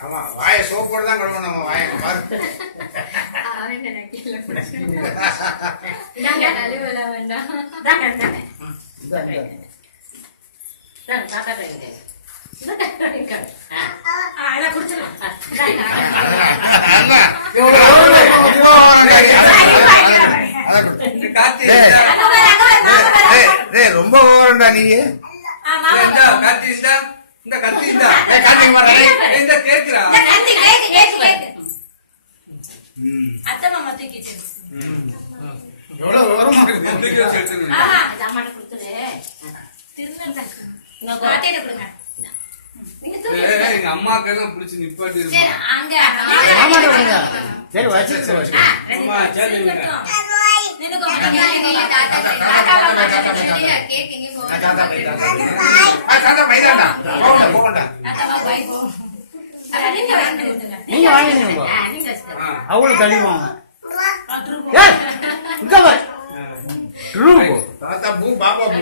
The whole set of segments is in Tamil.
ஆமா வாயை சோப்போட தான் கழுவணும் நம்ம வாயை பாரு. ரொம்ப ஓவரண்டா நீ. அம்மாக்கெல்லாம் பிடிச்சி நிப்பாட்டி சரி வச்சு நீங்க வாங்கினீங்க அவங்களும் கழிவாங்க தாத்தா பூ பாபா பூ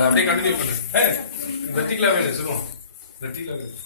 அப்படியே கண்டினியூ பண்ணு. ரத்திகலா வேணும் சொல்லுவோம். ரத்திகலா வேணும்.